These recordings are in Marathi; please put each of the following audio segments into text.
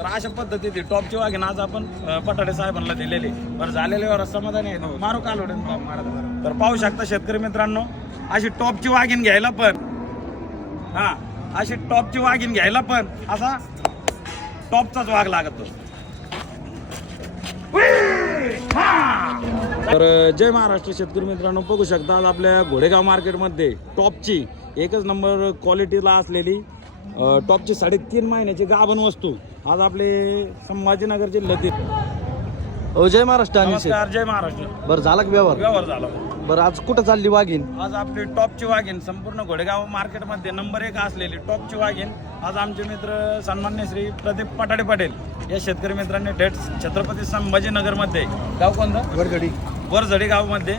तर अशा पद्धतीने टॉपची वाघीण आज आपण पटाडे साहेबांना दिलेले. बरं झालेल्यावर समाधानी आहे. मारू कालोडे तर पाहू शकता शेतकरी मित्रांनो, अशी टॉपची वाघीण घ्यायला पण अशी टॉपची वाघीण घ्यायला पण असा टॉपचाच वाघ लागतो. तर जय महाराष्ट्र शेतकरी मित्रांनो, बघू शकता आज आपल्या घोडेगाव मार्केटमध्ये टॉपची एकच नंबर क्वालिटीला असलेली टॉपची 3.5 महिन्याची गाभण वस्तू आज आपले संभाजीनगर जिल्ह्यातील. जय महाराष्ट्र. नमस्कार, जय महाराष्ट्र. बरं झाला का व्यवहार झाला. बरं आज कुठं चालली वाघीण? आज आपली टॉपची वाघीण संपूर्ण घोडेगाव मार्केटमध्ये नंबर 1 असलेली टॉपची वाघीण आज आमचे मित्र सन्मान्य श्री प्रदीप पटाडे पटेल या शेतकरी मित्रांनी थेट छत्रपती संभाजीनगरमध्ये, गाव कोणतं? वरझडी गावमध्ये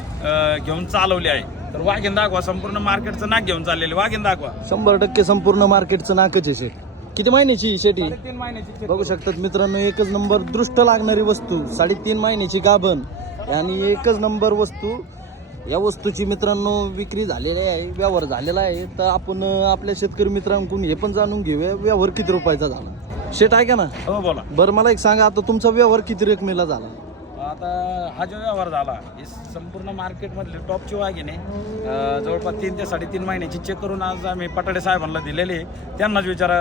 घेऊन चालवली आहे. तर वाघीण दाखवा, संपूर्ण मार्केटचं नाक घेऊन चाललेली वाघीण दाखवा. 100% संपूर्ण मार्केटचं नाकच आहे. किती महिन्याची शेटी? 3.5 महिन्याची. बघू शकतात मित्रांनो, एकच नंबर दृष्ट लागणारी वस्तू, 3.5 महिन्याची गाभण आणि एकच नंबर वस्तू. या वस्तूची मित्रांनो विक्री झालेली आहे, व्यवहार झालेला आहे. तर आपण आपल्या शेतकरी मित्रांकडून हे पण जाणून घेऊया, व्यवहार किती रुपयाचा झाला. शेट आहे का ना? हो बोला. बरं मला एक सांगा, आता तुमचा व्यवहार किती रकमेला झाला? आता हा जो व्यवहार झाला हे संपूर्ण मार्केटमधले टॉपची वाघीण आहे. जवळपास 3 ते 3.5 महिन्याची चेक करून आज आम्ही पटाडे साहेबांना दिलेले. त्यांनाच विचारा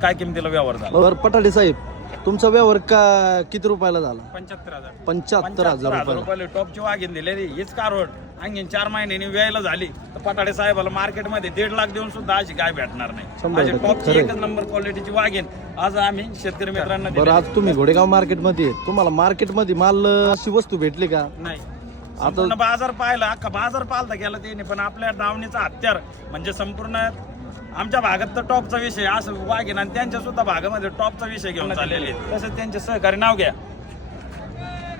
काय किमतीला व्यवहार झाला. बरं पटाडे साहेब, तुमचा व्यवहार किती रुपयाला झाला? 75,000. 75,000 रुपये टॉपची वाघीण दिलेली. हीच कारवड आणखीन 4 महिन्यांनी व्यायला झाली तर पटाडे साहेबाला मार्केटमध्ये 1.5 लाख देऊन सुद्धा अशी काय भेटणार नाही. 100% टॉपची एकच नंबर क्वालिटीची वाघीण आज आम्ही शेतकरी मित्रांना दिली. बरं आज तुम्ही घोडेगाव मार्केटमध्ये, तुम्हाला मार्केटमध्ये माल अशी वस्तू भेटली का? नाही. आता बाजार पाहिला, अख्खा बाजार पालता गेला त्याने, पण आपल्या दावणीचा हत्यार म्हणजे संपूर्ण आमच्या भागात तर टॉपचा विषय असं वाघीण आणि त्यांच्या सुद्धा भागामध्ये टॉपचा विषय घेऊन चाललेले. तसंच त्यांचे सहकारी नाव घ्या.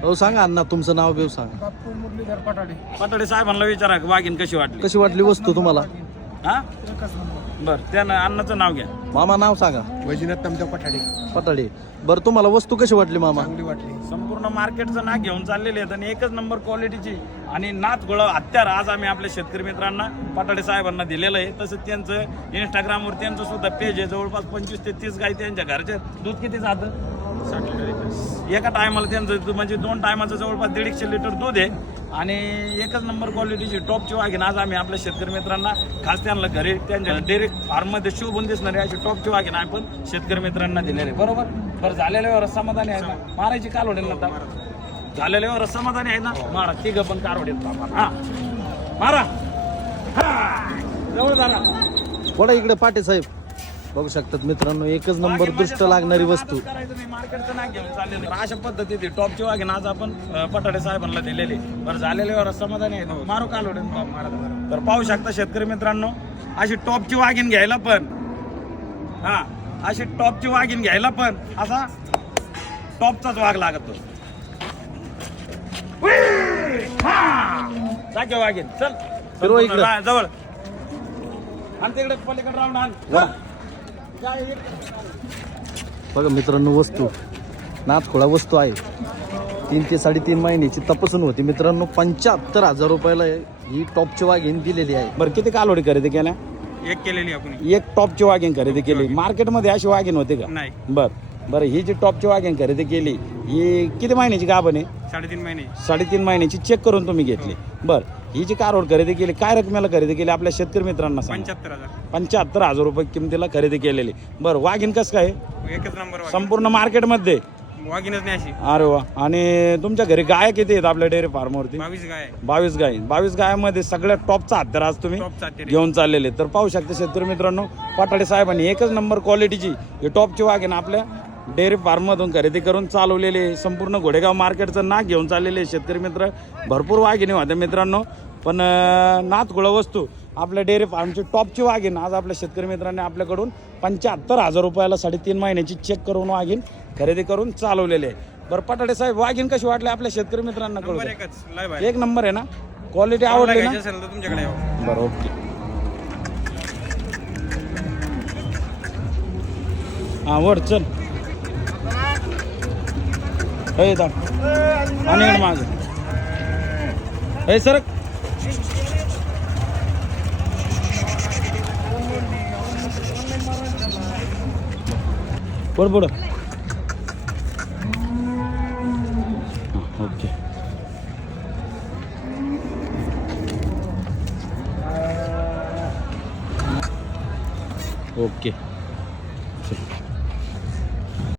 हो सांगा अण्णा, तुमचं नाव बेव सांगा. मुरलीधर पटाडे. पटाडे साहेबांना विचारा वाघीण कशी वाटली. कशी वाटली वस्तू तुम्हाला? हा बरं, त्यानं अण्णाचं नाव घ्या. मामा नाव सांगा. वैजनाथ तमच्या पटाडे. पटाडे. बरं तुम्हाला वस्तू कशी वाटली मामा? चांगली वाटली. संपूर्ण मार्केटचं नाक घेऊन चाललेले आहेत आणि एकच नंबर क्वालिटीची आणि नाथ गोळा हत्यार आज आम्ही आपल्या शेतकरी मित्रांना पटाडे साहेबांना दिलेलं आहे. तसंच त्यांचं इंस्टाग्रामवर त्यांचं सुद्धा पेज आहे. जवळपास 25 ते 30 गाई त्यांच्या घरचे. दूध किती जातं? 60 लिटर एका टायमाला. त्यांचं म्हणजे 2 टायमाचं जवळपास 150 लिटर दूध आहे आणि एकच नंबर क्वालिटीची टॉपची वाघीण आज आम्ही आपल्या शेतकरी मित्रांना खास त्यांना घरी त्यांच्या डेअरी फार्ममध्ये शोभून दिसणारी अशी टॉपची वाघीण आपण शेतकरी मित्रांना दिलेली. बरोबर. बरं झालेल्यावर समाधानी आहे ना? मारायची कालवडेल ना? झालेल्यावर समाधानी आहे ना? मारा. तिघं पण कारवडेल. हा मारा. जवळ झाला. थोडा इकडे पाटे साहेब. बघू शकतात मित्रांनो, एकच नंबर दृष्ट लागणारी वस्तू. मार्केटचं नाक घेऊन चाललेलं. अशा पद्धतीने टॉपची वाघीण आज आपण पटाडे साहेबांना दिलेले. बरं झालेल्यावर समाधानी आहे. मारू कालवडे तर पाहू शकता शेतकरी मित्रांनो, अशी टॉपची वाघीण घ्यायला पण अशी टॉपची वाघीण घ्यायला पण असा टॉपचाच वाघ लागतो. जागे वाघीण चल फिरवा इकडे. जवळ आणि तिकडे पलीकडे राऊंड आण. बघा मित्रांनो, वस्तू नाथखोळा वस्तू आहे. 3 ते 3.5 महिन्याची तपासून होती मित्रांनो. 75,000 रुपयाला ही टॉपची वाघीण दिलेली आहे. बरं किती कालवडी खरेदी केल्या? एक केलेली आपण. एक टॉपची वाघीण खरेदी केली. मार्केटमध्ये अशी वाघीण होते का? नाही. बरं ही जी टॉपची वाघीण खरेदी केली ही किती महिन्याची गाभण आहे? 3.5 महिने. 3.5 महिन्याची चेक करून तुम्ही घेतली. बरं ही जी कारवड खरेदी केली काय रकमेला खरेदी केली आपल्या शेतकरी मित्रांना? 75,000. 75,000 रुपये किमतीला खरेदी केलेली. बरं वाघीण कसं काय? एकच नंबर संपूर्ण मार्केटमध्ये वाघीणच नाही अशी. अरे वा. आणि तुमच्या घरी गाय किती आहेत आपल्या डेअरी फार्मवरती? 22 गाय. 22 गाय. 22 गायामध्ये सगळ्यात टॉपचा हत्यार आज तुम्ही टॉपचा हत्यार घेऊन चाललेले. तर पाहू शकता शेतकरी मित्रांनो, पटाडे साहेबांनी एकच नंबर क्वालिटीची ही टॉपची वाघीण आपल्या डेअरी फार्ममधून खरेदी करून चालवलेले. संपूर्ण घोडेगाव मार्केटचं नाक घेऊन चाललेले शेतकरी मित्र. भरपूर वाघिणी होत्या मित्रांनो, पण नाथगुळा वस्तू आपल्या डेअरी फार्मची टॉपची वाघीण आज आपल्या शेतकरी मित्रांनी आपल्याकडून 75,000 रुपयाला 3.5 महिन्याची चेक करून वाघीण खरेदी करून चालवलेले आहे. बरं पटाडे साहेब, वाघीण कशी वाटली आपल्या शेतकरी मित्रांना? कळू द्या. एकच लय भारी. एक नंबर आहे ना? क्वालिटी आवडली ना? असेल तर तुमच्याकडे यावं. बरं ओके. हां वर चल. हे दा आणि मागे हे सर पुढं ओके. ओके. चल.